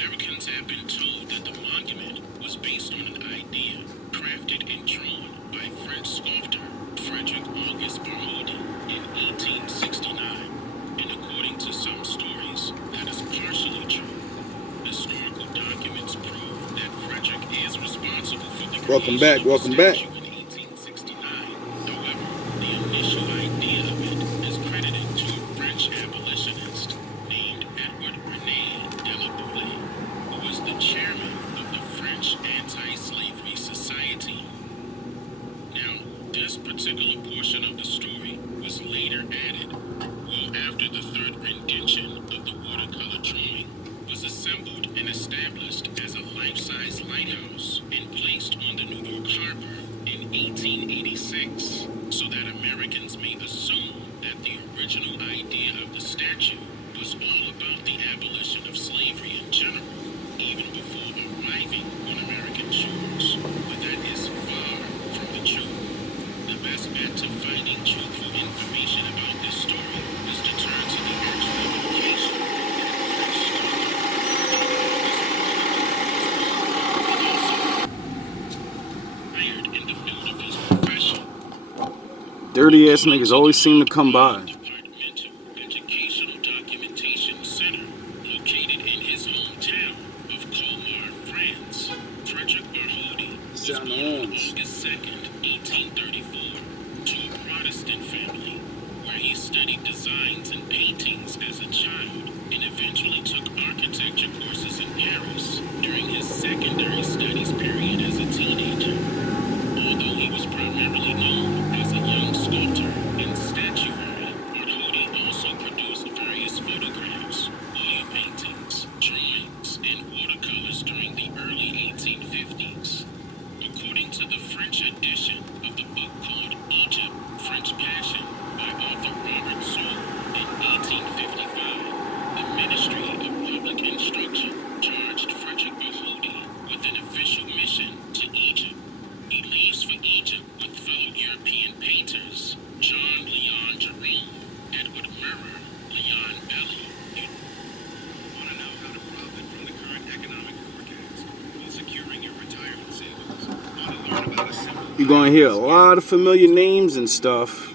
Americans have been told that the monument was based on an idea crafted and drawn by French sculptor Frederick August Barraud in 1869, and according to some stories, that is partially true. Historical documents prove that Frederick is responsible for the creation of the statue in 1869. However, the initial idea of it is credited to a French abolitionist named Edward René de la Boule, who was the chairman of the French Anti-Slavery Society. Now, this particular portion of the story was later added, well after the third rendition of the watercolor drawing was assembled and established as a life-size lighthouse and placed on the New York Harbor in 1886, so that Americans may assume that the original idea of the statue was all about the abolition of slavery in general, even before arriving on American shores. But that is far from the truth. The best bet to finding truthful information about this story is to turn to the actual location hired in the field of his profession. Dirty ass niggas always seem to come by. Departmental Educational Documentation Center, located in his hometown of Colmar, France. Frederick Barraud was born on August 2nd, 1834, to a Protestant family, where he studied designs and paintings as a child, and eventually took architecture courses in Paris during his secondary studies period as a teenager. Although he was primarily known as a young sculptor and statuary, Barraud also produced various photographs, oil paintings, drawings, and watercolors during the early 1850s. According to the French edition of the book called Egypt, French Passion by author Robert Soule in 1855, the Ministry of Public Instruction charged Frederick Barraud with an official mission to Egypt. He leaves for Egypt with fellow European painters John Leon Jerome, Edward Murrer, Leon Belly. You want to know how to profit from the current economic forecast while securing your retirement savings? Want to learn about a simple You're gonna hear a lot of familiar names and stuff.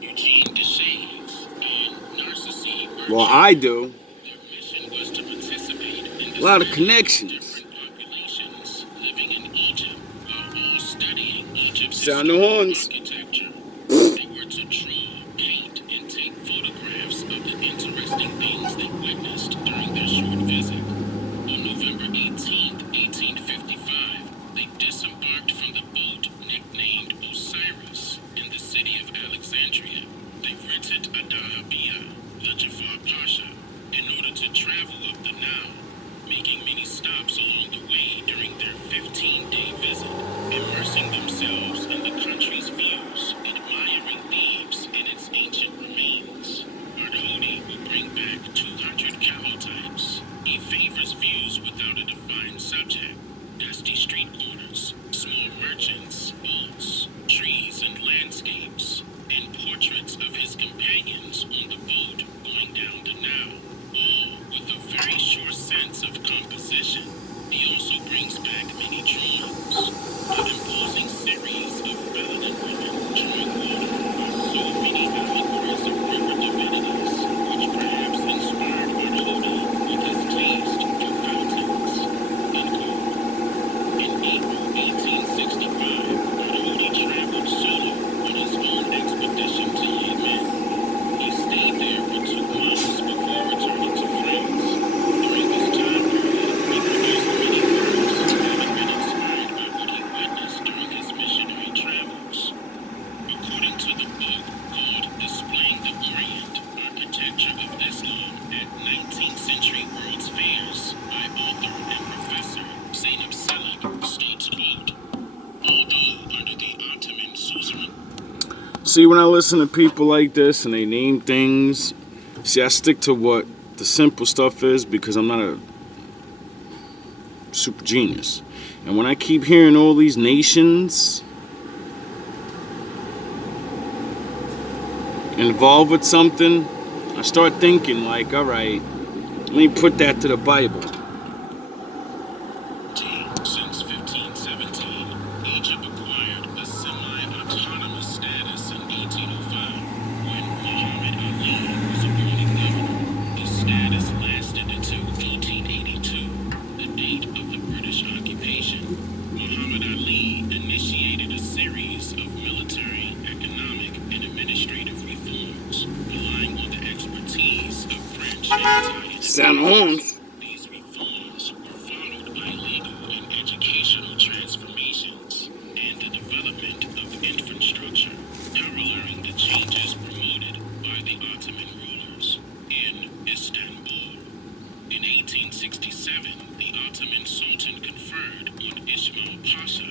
Eugene Deschamps and Narcissi Well, I do. Their mission was to participate in the A lot of study connections. different populations living in Egypt while all studying Egypt's Sound the historical horns. architecture. They were to draw, paint, and take photographs of the interesting things they witnessed during their short visit. On November 18th, 1855, they disembarked from the boat nicknamed Osiris in the city of Alexandria. They rented a dahabeah, the Jafar Pasha, in order to travel up the Nile, making many stops along the way during their 15-day visit, immersing themselves in the country's views, admiring Thebes and its ancient remains. Barraud will bring back 200 calotypes. He favors views without a defined subject, dusty street corners, small merchants, boats, trees and landscapes, and portraits of his companions on the boat going down the Nile, all with a very sure sense of composition. He also brings back many drawings, an imposing series of feminine women drawing water with so many allegories of river divinities, which perhaps inspired Barraud with his taste for fountains. End quote. In April 1865, Barraud traveled solo on his own expedition to Yemen. He stayed there for 2 months before returning to France. During this time period, he produced many works having been inspired by what he witnessed during his missionary travels. According to the book called Displaying the Orient, Architecture of Islam at 19th Century World's Fairs by author and professor Zainab Selig, states, quote, although under the Ottoman suzerain. See, when I listen to people like this and they name things, see, I stick to what the simple stuff is because I'm not a super genius. And when I keep hearing all these nations involved with something, I start thinking like, all right, let me put that to the Bible. on horns. These reforms were followed by legal and educational transformations and the development of infrastructure, paralleling the changes promoted by the Ottoman rulers in Istanbul. In 1867, the Ottoman Sultan conferred on Ismail Pasha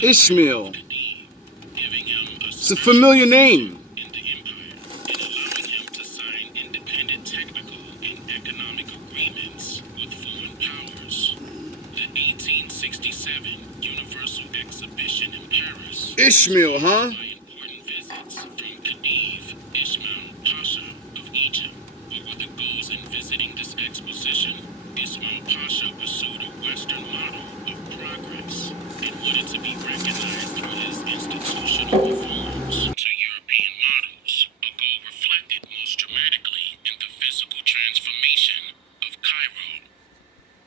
Ishmael. the deed, giving him a It's a familiar name. in the empire and allowing him to sign independent technical and economic agreements with foreign powers. The 1867 Universal Exhibition in Paris Ishmael, huh? by important visits from Khedive Ismail Pasha of Egypt. But with the goals in visiting this exposition, Ismail Pasha pursued a Western model of progress and wanted to be recognized for his institutional reforms to European models, a goal reflected most dramatically in the physical transformation of Cairo.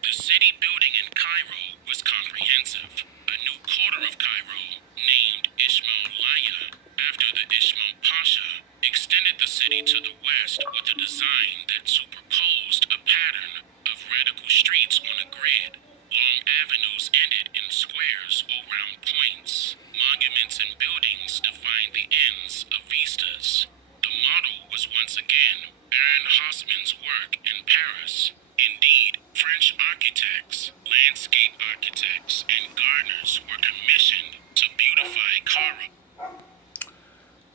The city building in Cairo was comprehensive. A new quarter of Cairo, named Ismailiyah after the Ismail Pasha, extended the city to the west with a design that superposed a pattern of radical streets on a grid. Long avenues ended in squares or round points. Monuments and buildings defined the ends of vistas. The model was once again Baron Haussmann's work in Paris. Indeed, French architects, landscape architects, and gardeners were commissioned to beautify Cairo.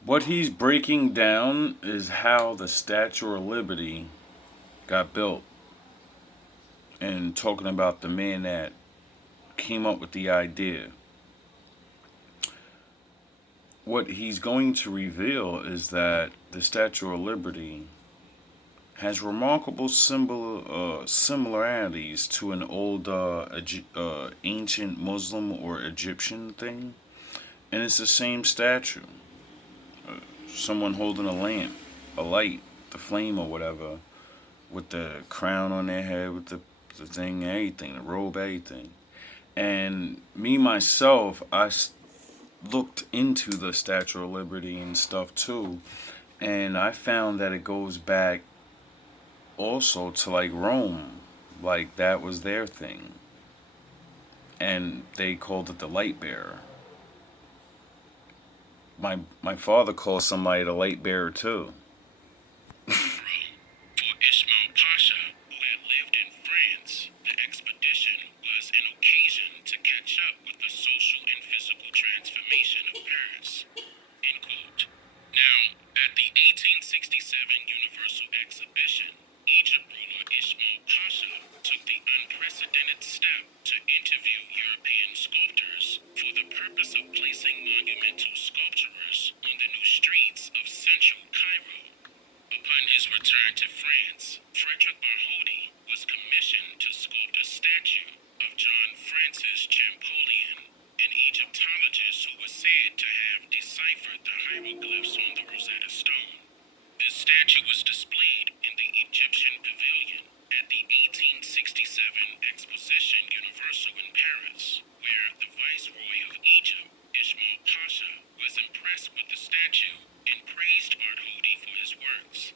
What he's breaking down is how the Statue of Liberty got built, and talking about the man that came up with the idea. What he's going to reveal is that the Statue of Liberty has remarkable similarities to an old ancient Muslim or Egyptian thing, and it's the same statue. Someone holding a lamp, a light, the flame or whatever, with the crown on their head, with the thing, everything, the robe, everything. And me myself, looked into the Statue of Liberty and stuff too, and I found that it goes back also to like Rome, like that was their thing, and they called it the light bearer. My father called somebody the light bearer too. For Ismail Pasha, who had lived in France, the expedition was an occasion to catch up with the social and physical transformation of Paris. End quote. Now, at the 1867 Universal Exhibition, Egypt ruler Ismail Pasha took the unprecedented step to interview European sculptors for the purpose of placing monumental sculptures on the new streets of central Cairo. Upon his return to France, Frederick Bartholdi was commissioned to sculpt a statue of John Francis Champollion, an Egyptologist who was said to have deciphered the hieroglyphs on the Rosetta Stone. This statue was displayed in the Egyptian Pavilion at the 1867 Exposition Universal in Paris, where the Viceroy of Egypt, Ismail Pasha, was impressed with the statue and praised Bartholdi for his works.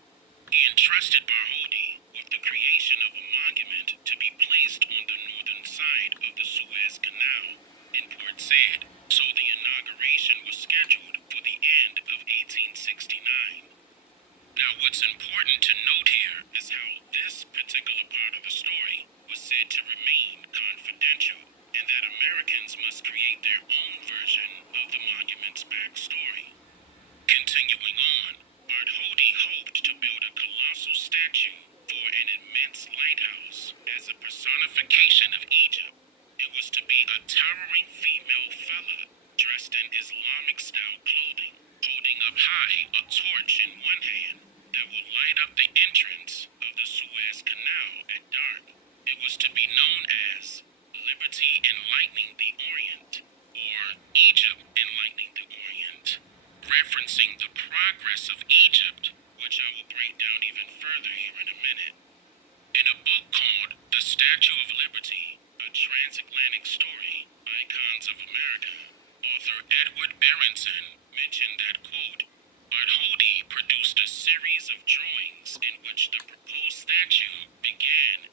He entrusted Bartholdi with the creation of a monument to be placed on the northern side of the Suez Canal in Port Said, so the inauguration was scheduled for the end of 1869. Now, what's important to note here is how this particular part of the story was said to remain confidential, and that Americans must create their own version of the monument's backstory. Continuing on, Bartholdi hoped to build a colossal statue for an immense lighthouse as a personification of Egypt. It was to be a towering female fella dressed in Islamic-style clothing, holding up high a torch in one hand that would light up the entrance of the Suez Canal at dark. It was to be known as Liberty Enlightening the Orient, or Egypt Enlightening the Orient, referencing the progress of Egypt, which I will break down even further here in a minute. In a book called The Statue of Liberty, A Transatlantic Story, Icons of America, author Edward Berenson mentioned that, quote, Bartholdi produced a series of drawings in which the proposed statue began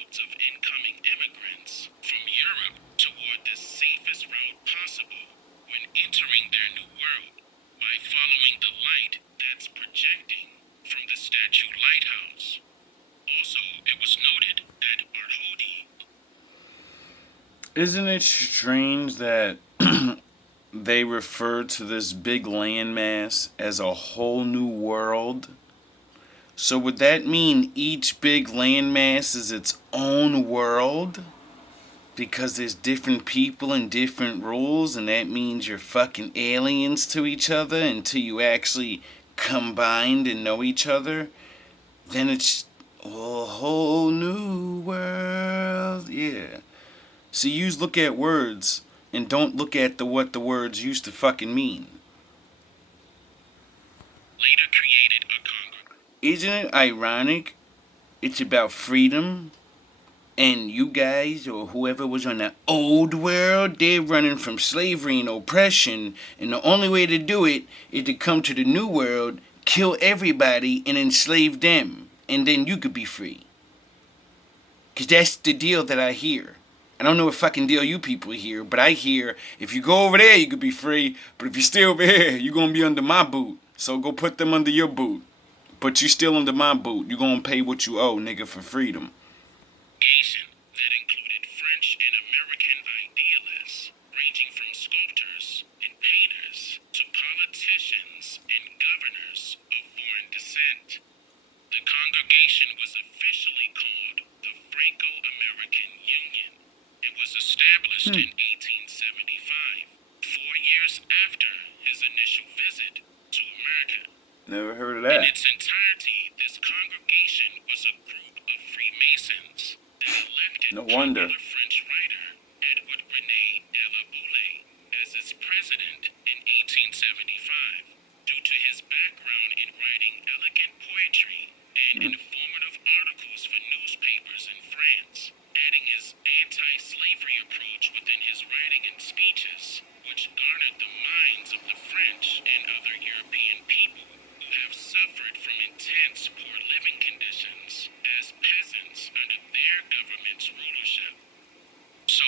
crowds of incoming immigrants from Europe toward the safest route possible when entering their new world by following the light that's projecting from the statue lighthouse. Also, it was noted that Arhodi. Isn't it strange that they refer to this big landmass as a whole new world? So would that mean each big landmass is its own world? Because there's different people and different rules, and that means you're fucking aliens to each other until you actually combined and know each other? Then it's a whole new world. Yeah. So you look at words and don't look at what the words used to fucking mean. Later created a Congo. Isn't it ironic? It's about freedom. And you guys, or whoever was on the old world, they're running from slavery and oppression. And the only way to do it is to come to the new world, kill everybody, and enslave them. And then you could be free. Because that's the deal that I hear. I don't know what fucking deal you people hear, but I hear if you go over there, you could be free. But if you stay over here, you're going to be under my boot. So go put them under your boot. But you still under my boot. You're going to pay what you owe, nigga, for freedom. That included French and American idealists, ranging from sculptors and painters to politicians and governors of foreign descent. The congregation was officially called the Franco-American Union and was established in 1875, 4 years after his initial visit to America. Never heard of In that. its entirety, this congregation was a group of Freemasons that elected No wonder. popular French writer Edward René de la Boule as its president in 1875 due to his background in writing elegant poetry and informative articles for newspapers in France, adding his anti-slavery approach within his writing and speeches, which garnered the minds of the French and other European people who have suffered from intense poor living conditions as peasants under their government's rulership. So,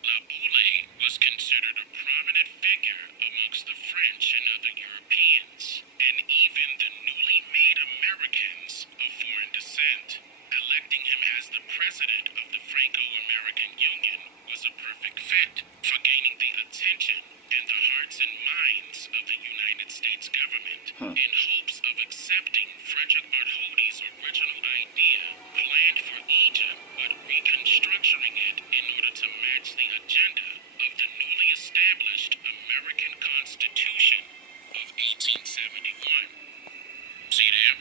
La Boule was considered a prominent figure amongst the French and other Europeans, and even the newly made Americans of foreign descent. Electing him as the president of the Franco-American Union was a perfect fit for gaining the attention and the hearts and minds of the United States government in hopes of accepting Frederick Bartholdi's original idea planned for Egypt, but reconstructing it in order to match the agenda of the newly established American Constitution of 1871. See there?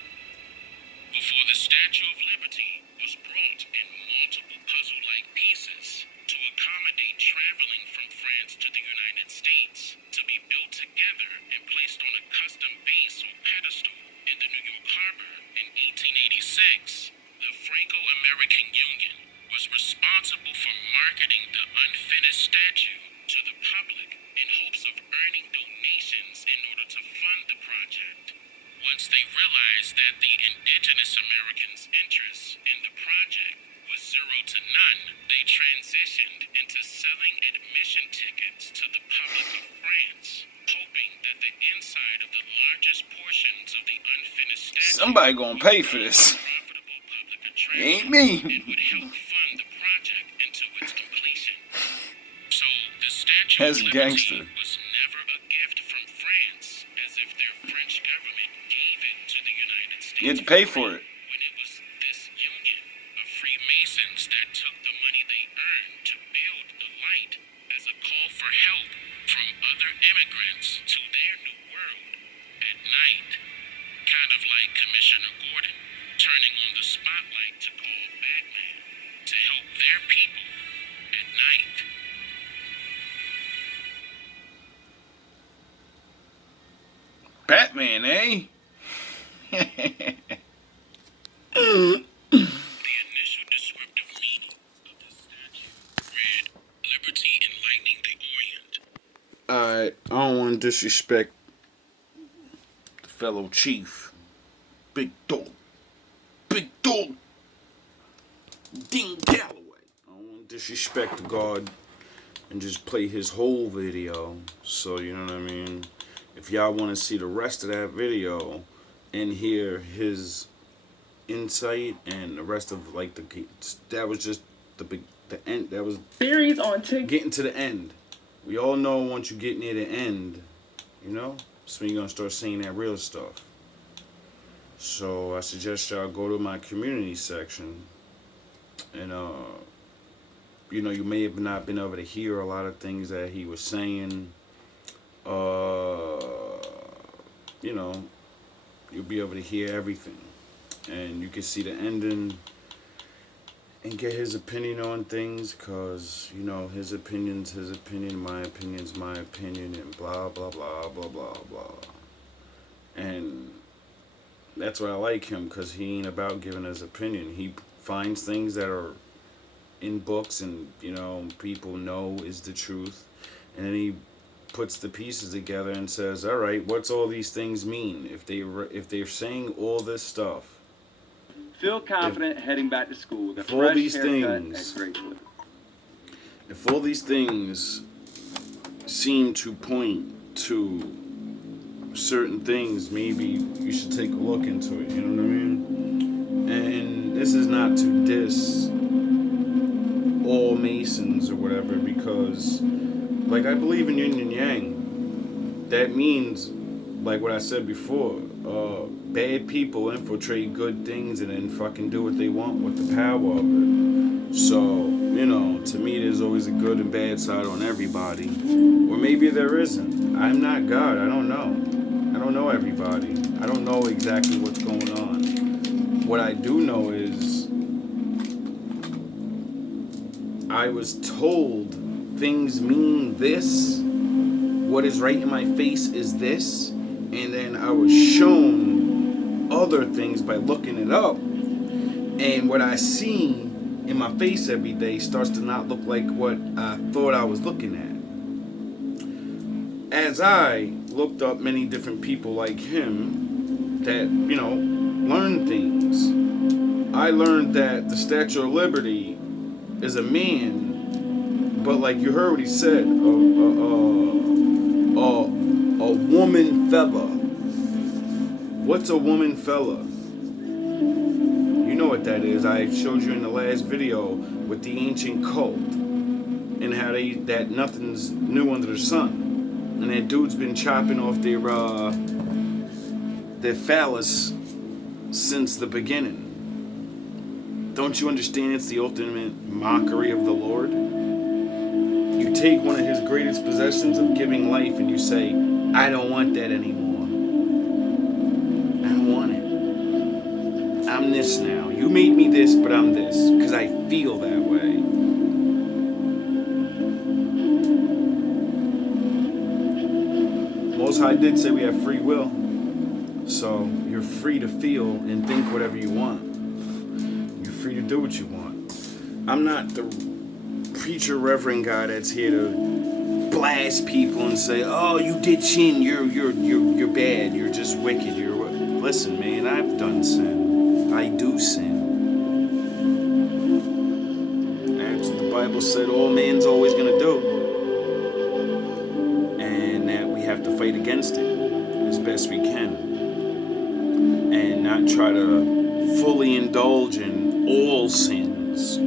Before the Statue of Liberty was brought in multiple puzzle-like pieces to accommodate traveling from France to the United States to be built together and placed on a custom base or pedestal in the New York Harbor in 1886, the Franco-American Union was responsible for marketing the unfinished statue to the public in hopes of earning donations in order to fund the project. Once they realized that the indigenous Americans' interest in the project was 0 to none, they transitioned into selling admission tickets to the public of France, hoping that the inside of the largest portions of the unfinished statue Somebody gonna pay for this. profitable public attraction Ain't me. and would help fund the project until its completion. So the Statue That's of gangster. Liberty was never a gift from France, as if their French government gave it to the United States. You had to pay for it. When it was this union of Freemasons that took the money they earned to build the light as a call for help from other immigrants to their new world at night. Kind of like Commissioner Gordon turning on the spotlight to call Batman to help their people at night. Batman, eh? The initial descriptive meaning of the statue read, Liberty enlightening the Orient. Alright, I don't want to disrespect the fellow chief. Big dog. Big dog. Dean Callaway. I don't want to disrespect God and just play his whole video. So, you know what I mean? If y'all want to see the rest of that video and hear his insight and the rest of like that was just the end. That was series on TikTok. Getting to the end. We all know once you get near the end, you know, that's when you're gonna start seeing that real stuff. So I suggest y'all go to my community section, and you know, you may have not been able to hear a lot of things that he was saying. You know, you'll be able to hear everything, and you can see the ending and get his opinion on things, cause you know his opinion's his opinion, my opinion's my opinion, and blah blah blah blah blah blah. And that's why I like him, cause he ain't about giving his opinion. He finds things that are in books and you know people know is the truth, and then he puts the pieces together and says, all right, what's all these things mean? If they're saying all this stuff, Feel confident heading back to school. The if all fresh these haircut things- at Grapewood. if all these things seem to point to certain things, maybe you should take a look into it, you know what I mean? And this is not to diss all Masons or whatever, because like I believe in yin and yang. That means, like what I said before, bad people infiltrate good things and then fucking do what they want with the power of it. So, you know, to me there's always a good and bad side on everybody. Or maybe there isn't. I'm not God, I don't know. I don't know everybody. I don't know exactly what's going on. What I do know is I was told things mean this, what is right in my face is this, and then I was shown other things by looking it up, and what I see in my face every day starts to not look like what I thought I was looking at. As I looked up many different people like him that, you know, learn things, I learned that the Statue of Liberty is a man. But like you heard what he said, a woman fella. What's a woman fella? You know what that is. I showed you in the last video with the ancient cult and how that nothing's new under the sun, and that dude's been chopping off their phallus since the beginning. Don't you understand? It's the ultimate mockery of the Lord. You take one of his greatest possessions of giving life and you say, I don't want that anymore. I don't want it. I'm this now. You made me this, but I'm this. Because I feel that way. Most High did say we have free will. So you're free to feel and think whatever you want. You're free to do what you want. I'm not the preacher reverend guy that's here to blast people and say, oh, you did sin, you're bad, you're just wicked, listen, man, I've done sin. I do sin. That's what the Bible said all man's always gonna do. And that we have to fight against it as best we can. And not try to fully indulge in all sins.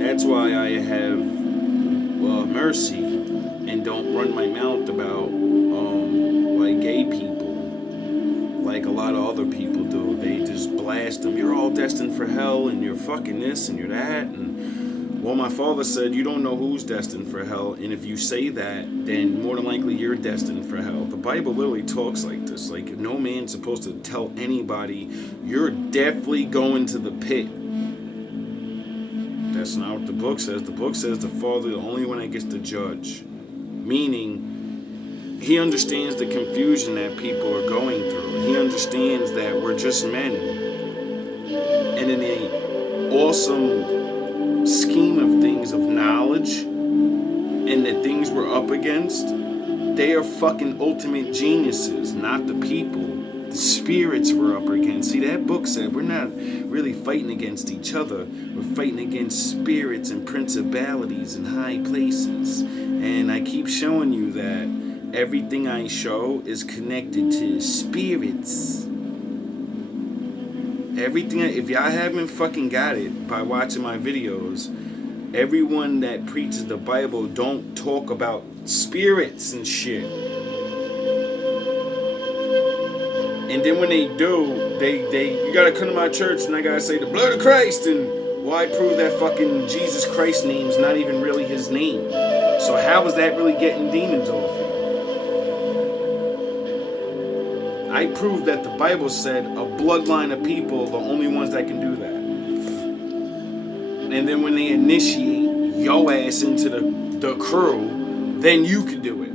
That's why I have mercy and don't run my mouth about like gay people, like a lot of other people do. They just blast them. You're all destined for hell, and you're fucking this, and you're that. And well, my father said you don't know who's destined for hell, and if you say that, then more than likely you're destined for hell. The Bible literally talks like this. Like no man's supposed to tell anybody you're definitely going to the pit. That's not what the book says. The book says the Father is the only one that gets to judge. Meaning, he understands the confusion that people are going through. He understands that we're just men. And in the awesome scheme of things of knowledge and the things we're up against, they are fucking ultimate geniuses, not the people. the spirits were up against. See, that book said we're not really fighting against each other. We're fighting against spirits and principalities in high places. And I keep showing you that everything I show is connected to spirits. Everything, if y'all haven't fucking got it by watching my videos, everyone that preaches the Bible don't talk about spirits and shit. And then when they do, you gotta come to my church and I gotta say the blood of Christ, and why prove that fucking Jesus Christ name's not even really his name? So how is that really getting demons off you? I proved that the Bible said a bloodline of people are the only ones that can do that. And then when they initiate your ass into the crew, then you can do it.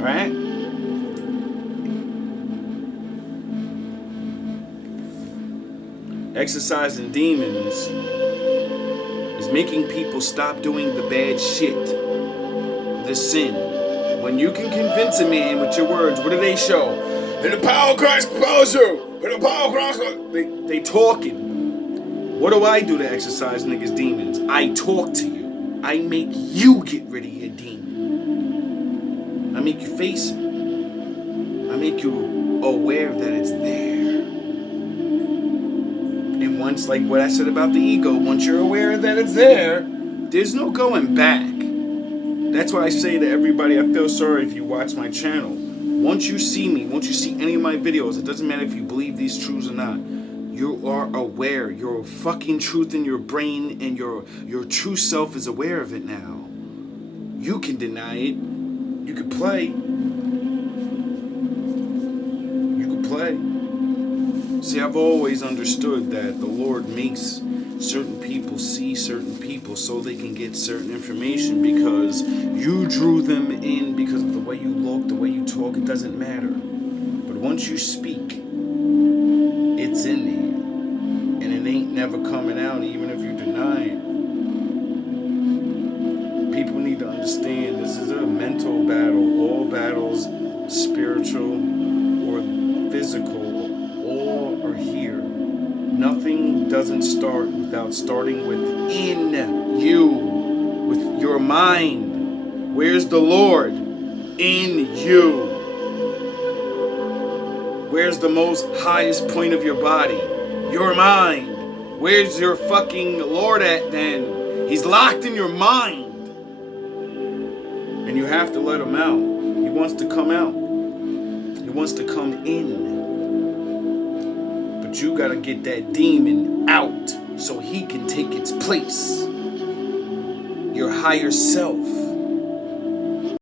Alright? Exorcising demons is making people stop doing the bad shit, the sin. When you can convince a man with your words, what do they show? In the power of Christ compels you. In the power of Christ, they talking. What do I do to exorcise niggas' demons? I talk to you. I make you get rid of your demon. I make you face it. I make you aware that it's there. And once, like what I said about the ego, once you're aware that it's there, there's no going back. That's why I say to everybody, I feel sorry if you watch my channel. Once you see me, once you see any of my videos, it doesn't matter if you believe these truths or not. You are aware. Your fucking truth in your brain and your true self is aware of it now. You can deny it. You can play. You can play. See, I've always understood that the Lord makes certain people see certain people so they can get certain information because you drew them in because of the way you look, the way you talk. It doesn't matter. But once you speak, it's in there. And it ain't never coming out even if you deny it. People need to understand this is a mental battle. All battles, spiritual or physical, all are here. Nothing doesn't start without starting within you, with your mind. Where's the Lord? In you. Where's the most highest point of your body? Your mind. Where's your fucking Lord at then? He's locked in your mind. And you have to let him out. He wants to come out. He wants to come in. But you gotta get that demon out so he can take its place. Your higher self.